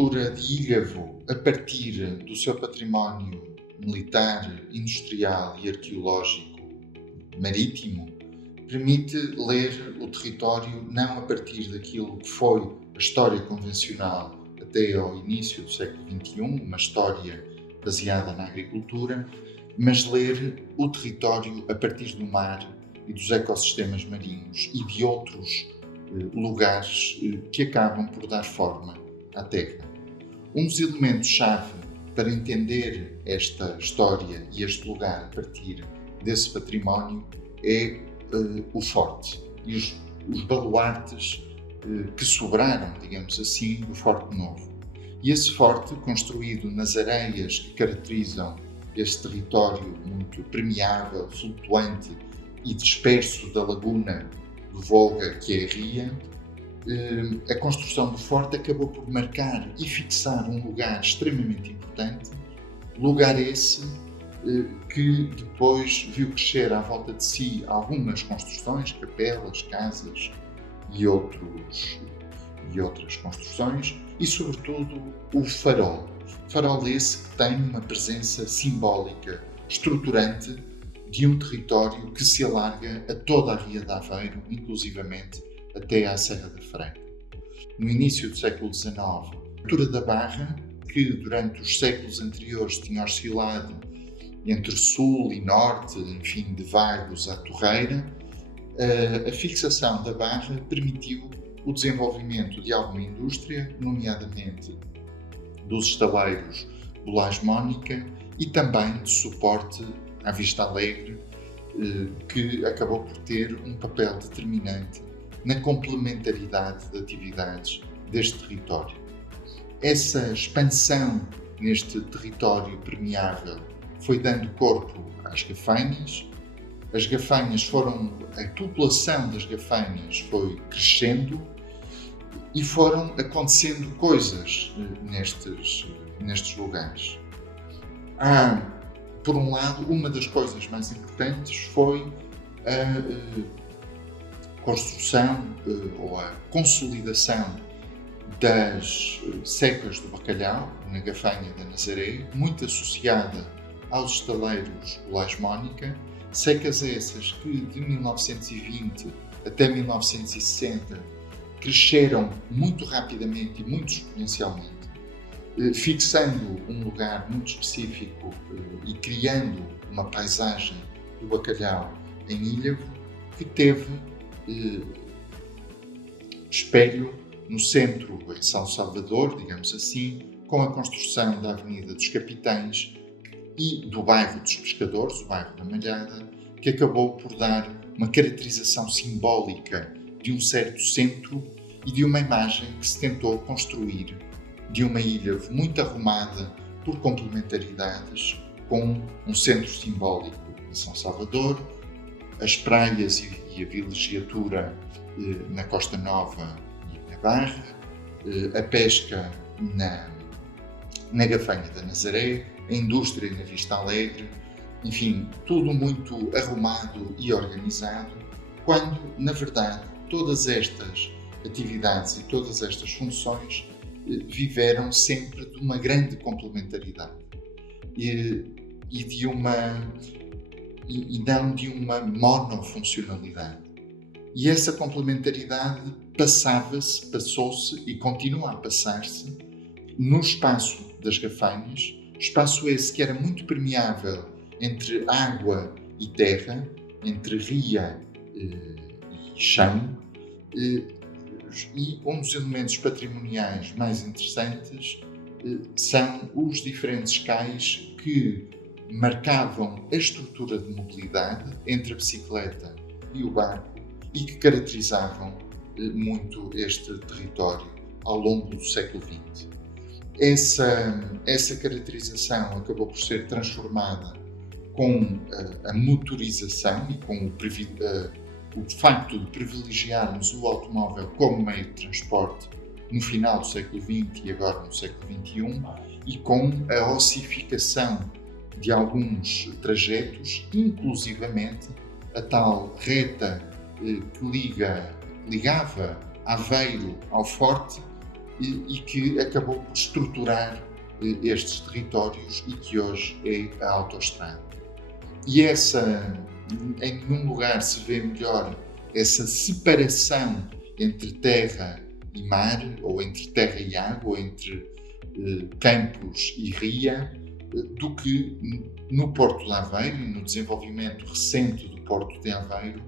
estrutura de Ílhavo, a partir do seu património militar, industrial e arqueológico marítimo, permite ler o território não a partir daquilo que foi a história convencional até ao início do século XXI, uma história baseada na agricultura, mas ler o território a partir do mar e dos ecossistemas marinhos e de outros lugares que acabam por dar forma à Terra. Um dos elementos-chave para entender esta história e este lugar a partir desse património é o forte e os baluartes que sobraram, digamos assim, do Forte Novo. E esse forte, construído nas areias que caracterizam este território muito permeável, flutuante e disperso da laguna do Volga, que é a Ria, a construção do forte acabou por marcar e fixar um lugar extremamente importante, lugar esse que depois viu crescer à volta de si algumas construções, capelas, casas e outras construções, e sobretudo o farol. Farol esse que tem uma presença simbólica, estruturante, de um território que se alarga a toda a Ria de Aveiro, inclusivamente até à Serra da Freira. No início do século XIX, a altura da Barra, que durante os séculos anteriores tinha oscilado entre sul e norte, enfim, de Vagos à Torreira, a fixação da Barra permitiu o desenvolvimento de alguma indústria, nomeadamente dos estaleiros Bolage Mónica e também de suporte à Vista Alegre, que acabou por ter um papel determinante na complementaridade de atividades deste território. Essa expansão neste território permeável foi dando corpo às gafanhas. As gafanhas a população das gafanhas foi crescendo e foram acontecendo coisas nestes lugares. Por um lado, uma das coisas mais importantes foi a construção ou a consolidação das secas do bacalhau, na Gafanha da Nazaré, muito associada aos estaleiros Bolage Mónica, secas essas que de 1920 até 1960 cresceram muito rapidamente e muito exponencialmente, fixando um lugar muito específico e criando uma paisagem do bacalhau em Ílhavo, que teve espelho no centro, em São Salvador, digamos assim, com a construção da Avenida dos Capitães e do bairro dos Pescadores, o bairro da Malhada, que acabou por dar uma caracterização simbólica de um certo centro e de uma imagem que se tentou construir de uma Ílhavo muito arrumada por complementaridades, com um centro simbólico em São Salvador, as praias e a vilegiatura na Costa Nova e na Barra, a pesca na Gafanha da Nazaré, a indústria na Vista Alegre, enfim, tudo muito arrumado e organizado, quando, na verdade, todas estas atividades e todas estas funções viveram sempre de uma grande complementaridade e não de uma monofuncionalidade. E essa complementaridade passou-se e continua a passar-se no espaço das Gafanhas, espaço esse que era muito permeável entre água e terra, entre ria e chão, e um dos elementos patrimoniais mais interessantes são os diferentes cais que marcavam a estrutura de mobilidade entre a bicicleta e o barco e que caracterizavam muito este território ao longo do século XX. Essa caracterização acabou por ser transformada com a motorização e com o facto de privilegiarmos o automóvel como meio de transporte no final do século XX e agora no século XXI, e com a ossificação de alguns trajetos, inclusivamente a tal reta que ligava Aveiro ao Forte, e que acabou por estruturar estes territórios e que hoje é a autoestrada. E em nenhum lugar se vê melhor essa separação entre terra e mar, ou entre terra e água, ou entre campos e ria, do que no Porto de Aveiro e no desenvolvimento recente do Porto de Aveiro,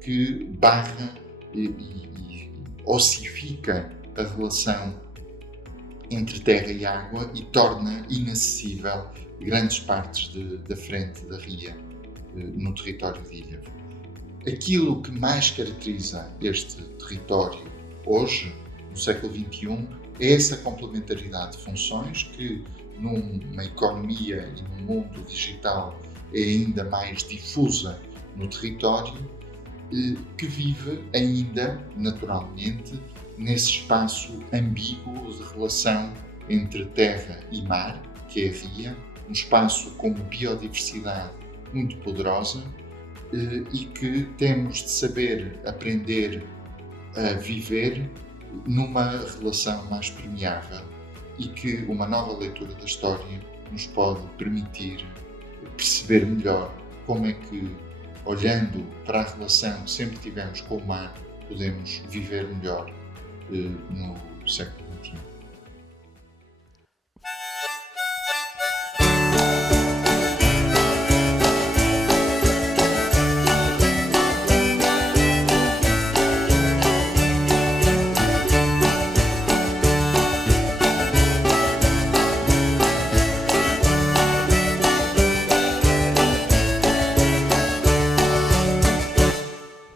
que barra e ossifica a relação entre terra e água e torna inacessível grandes partes da frente da ria no território de Ilhavo. Aquilo que mais caracteriza este território hoje, no século XXI, é essa complementaridade de funções que, numa economia e num mundo digital, é ainda mais difusa no território, que vive ainda, naturalmente, nesse espaço ambíguo de relação entre terra e mar, que é a ria, um espaço com uma biodiversidade muito poderosa e que temos de saber aprender a viver numa relação mais permeável e que uma nova leitura da história nos pode permitir perceber melhor como é que, olhando para a relação que sempre tivemos com o mar, podemos viver melhor no século XXI.